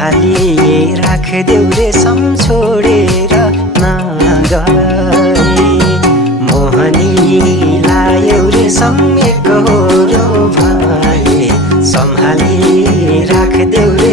सम्हाली राखदेऊ रे छोडेर नगए मोहनी लायौ रे एक हो भाइ सम्हाली राखदेऊ रे